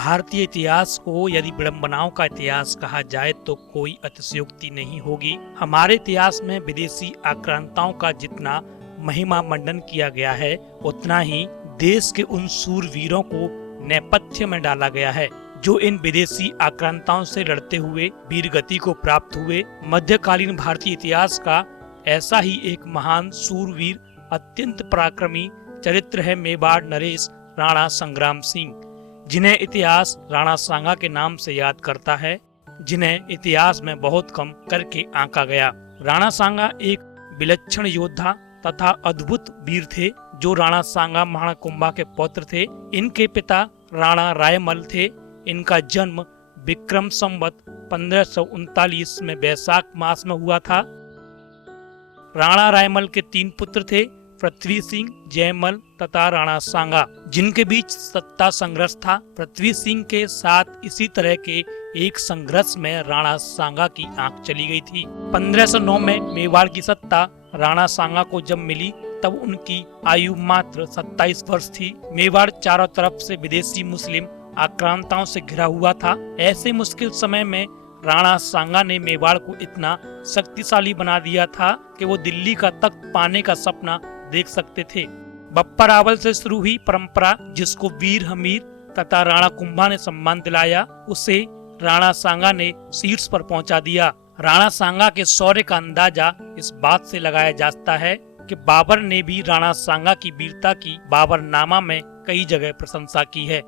भारतीय इतिहास को यदि विडंबनाओं का इतिहास कहा जाए तो कोई अतिशयोक्ति नहीं होगी। हमारे इतिहास में विदेशी आक्रांताओं का जितना महिमा मंडन किया गया है, उतना ही देश के उन सूरवीरों को नेपथ्य में डाला गया है जो इन विदेशी आक्रांताओं से लड़ते हुए वीरगति को प्राप्त हुए। मध्यकालीन भारतीय इतिहास का ऐसा ही एक महान सूरवीर, अत्यंत पराक्रमी चरित्र है मेवाड़ नरेश राणा संग्राम सिंह, जिन्हें इतिहास राणा सांगा के नाम से याद करता है, जिन्हें इतिहास में बहुत कम करके आंका गया। राणा सांगा एक विलक्षण योद्धा तथा अद्भुत वीर थे, जो राणा सांगा महाकुंभा के पौत्र थे। इनके पिता राणा रायमल थे। इनका जन्म विक्रम संवत 1539 में वैशाख मास में हुआ था। राणा रायमल के 3 पुत्र थे, पृथ्वी सिंह, जयमल तथा राणा सांगा, जिनके बीच सत्ता संघर्ष था। पृथ्वी सिंह के साथ इसी तरह के एक संघर्ष में राणा सांगा की आंख चली गई थी। 1509 में मेवाड़ की सत्ता राणा सांगा को जब मिली, तब उनकी आयु मात्र 27 वर्ष थी। मेवाड़ चारों तरफ से विदेशी मुस्लिम आक्रांताओं से घिरा हुआ था। ऐसे मुश्किल समय में राणा सांगा ने मेवाड़ को इतना शक्तिशाली बना दिया था कि वो दिल्ली का तख्त पाने का सपना देख सकते थे। बप्पा रावल से शुरू हुई परंपरा, जिसको वीर हमीर तथा राणा कुंभा ने सम्मान दिलाया, उसे राणा सांगा ने शीर्ष पर पहुंचा दिया। राणा सांगा के शौर्य का अंदाजा इस बात से लगाया जाता है कि बाबर ने भी राणा सांगा की वीरता की बाबरनामा में कई जगह प्रशंसा की है।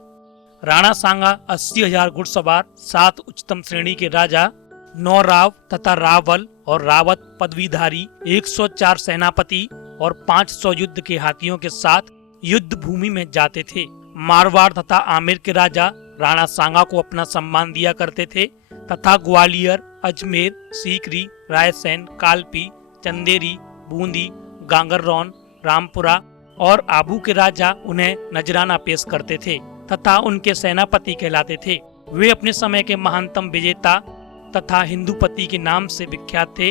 राणा सांगा 80,000 घुड़सवार, 7 उच्चतम श्रेणी के राजा, 9 राव तथा रावल और रावत पदवीधारी, 104 सेनापति और 500 युद्ध के हाथियों के साथ युद्ध भूमि में जाते थे। मारवाड़ तथा आमेर के राजा राणा सांगा को अपना सम्मान दिया करते थे तथा ग्वालियर, अजमेर, सीकरी, रायसेन, कालपी, चंदेरी, बूंदी, गांगररौन, रामपुरा और आबू के राजा उन्हें नजराना पेश करते थे तथा उनके सेनापति कहलाते थे। वे अपने समय के महानतम विजेता तथा हिंदूपति के नाम से विख्यात थे।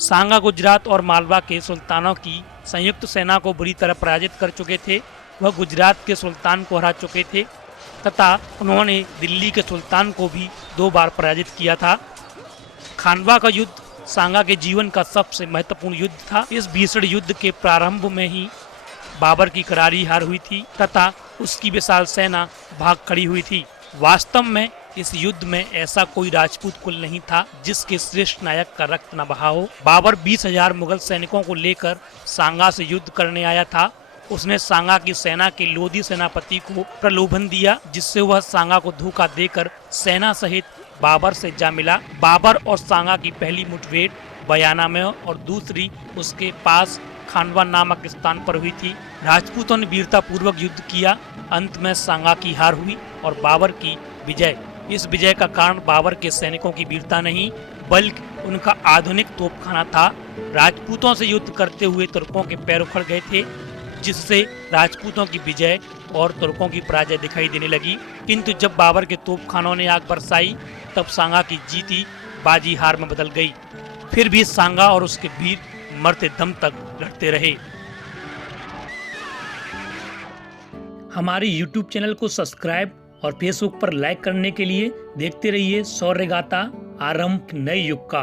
सांगा गुजरात और मालवा के सुल्तानों की संयुक्त सेना को बुरी तरह पराजित कर चुके थे। वह गुजरात के सुल्तान को हरा चुके थे तथा उन्होंने दिल्ली के सुल्तान को भी 2 बार पराजित किया था। खानवा का युद्ध सांगा के जीवन का सबसे महत्वपूर्ण युद्ध था। इस भीषण युद्ध के प्रारंभ में ही बाबर की करारी हार हुई थी तथा उसकी विशाल सेना भाग खड़ी हुई थी। वास्तव में इस युद्ध में ऐसा कोई राजपूत कुल नहीं था जिसके श्रेष्ठ नायक का रक्त न बहा हो। बाबर 20,000 मुगल सैनिकों को लेकर सांगा से युद्ध करने आया था। उसने सांगा की सेना के लोधी सेनापति को प्रलोभन दिया, जिससे वह सांगा को धोखा देकर सेना सहित बाबर से जा मिला। बाबर और सांगा की पहली मुठभेड़ बयाना में और दूसरी उसके पास खानवा नामक स्थान पर हुई थी। राजपूतों ने वीरता पूर्वक युद्ध किया। अंत में सांगा की हार हुई और बाबर की विजय। इस विजय का कारण बाबर के सैनिकों की वीरता नहीं, बल्कि उनका आधुनिक तोपखाना था। राजपूतों से युद्ध करते हुए तुर्कों के पैर उखड़ गए थे, जिससे राजपूतों की विजय और तुर्कों की पराजय दिखाई देने लगी। किंतु जब बाबर के तोपखानों ने आग बरसाई, तब सांगा की जीती बाजी हार में बदल गई। फिर भी सांगा और उसके वीर मरते दम तक लड़ते रहे। हमारे YouTube चैनल को सब्सक्राइब और फेसबुक पर लाइक करने के लिए देखते रहिए शौर्य गाथा आरंभ नए युग का।